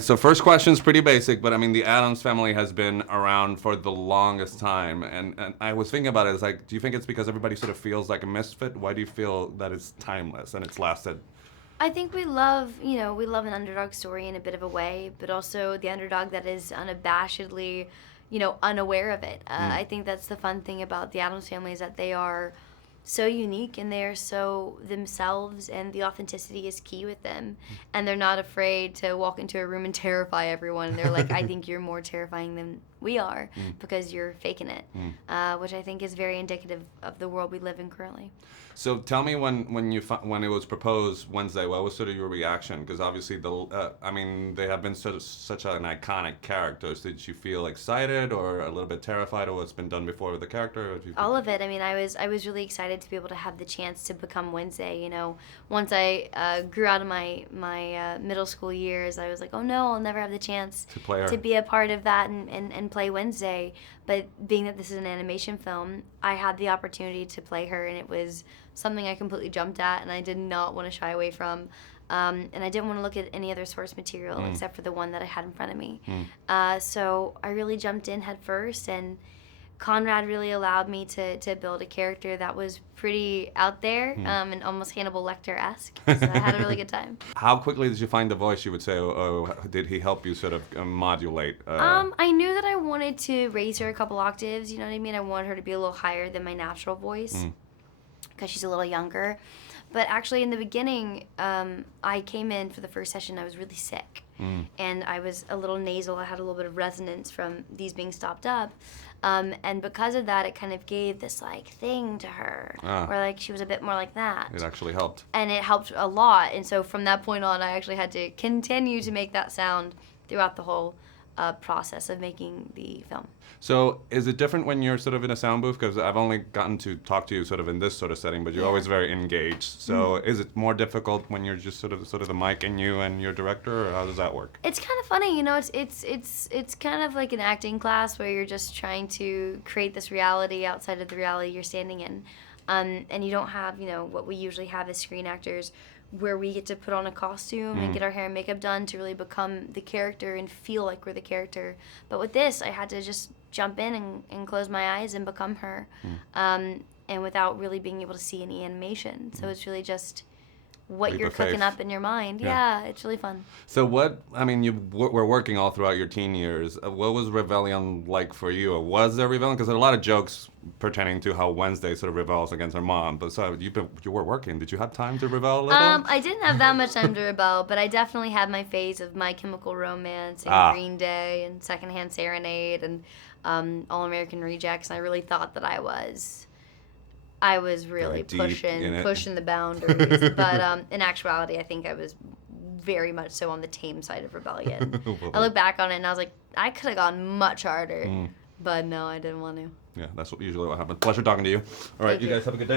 So first question's pretty basic, but I mean the Addams family has been around for the longest time, and I was thinking about it. It's like, do you think it's because everybody sort of feels like a misfit? Why do you feel that it's timeless and it's lasted? I think we love, we love an underdog story in a bit of a way, but also the underdog that is unabashedly, unaware of it. I think that's the fun thing about the Addams family is that they are so unique and they are so themselves, and the authenticity is key with them. And they're not afraid to walk into a room and terrify everyone. And they're like, I think you're more terrifying than we are because you're faking it, which I think is very indicative of the world we live in currently. So tell me when it was proposed Wednesday, what was sort of your reaction? Because obviously they have been sort of such an iconic character. So did you feel excited or a little bit terrified of what's been done before with the character? Or All of it. I mean, I was really excited to be able to have the chance to become Wednesday. Once I grew out of my middle school years, I was like, oh no, I'll never have the chance To play her. to be a part of that and play Wednesday. But being that this is an animation film, I had the opportunity to play her, and it was something I completely jumped at, and I did not want to shy away from. And I didn't want to look at any other source material except for the one that I had in front of me. So I really jumped in head first, and Conrad really allowed me to build a character that was pretty out there and almost Hannibal Lecter-esque. So I had a really good time. How quickly did you find the voice, you would say, or did he help you sort of modulate? I knew that I wanted to raise her a couple octaves, you know what I mean? I wanted her to be a little higher than my natural voice because she's a little younger. But actually in the beginning, I came in for the first session, I was really sick. And I was a little nasal. I had a little bit of resonance from these being stopped up. And because of that, it kind of gave this thing to her where she was a bit more like that. It actually helped. And it helped a lot. And so from that point on, I actually had to continue to make that sound throughout the whole process of making the film. So is it different when you're sort of in a sound booth? Because I've only gotten to talk to you sort of in this sort of setting, but you're always very engaged. So is it more difficult when you're just sort of the mic and you and your director, or how does that work? It's kind of funny, it's kind of like an acting class where you're just trying to create this reality outside of the reality you're standing in. And you don't have, what we usually have as screen actors, where we get to put on a costume and get our hair and makeup done to really become the character and feel like we're the character. But with this, I had to just jump in and close my eyes and become her, and without really being able to see any animation. So it's really just what Leap you're of cooking faith. up in your mind. Yeah. Yeah, it's really fun. So you were working all throughout your teen years. What was Rebellion like for you? Or was there Rebellion? Because there are a lot of jokes pertaining to how Wednesday sort of rebels against her mom. But so you were working. Did you have time to rebel a little? I didn't have that much time to rebel, but I definitely had my phase of My Chemical Romance and Green Day and Secondhand Serenade and All-American Rejects, and I really thought that I was really pushing the boundaries. But in actuality, I think I was very much so on the tame side of rebellion. I look back on it and I was like, I could have gone much harder, but no, I didn't want to. Yeah, that's usually what happens. Pleasure talking to you. All right, Thank you you. guys have a good day.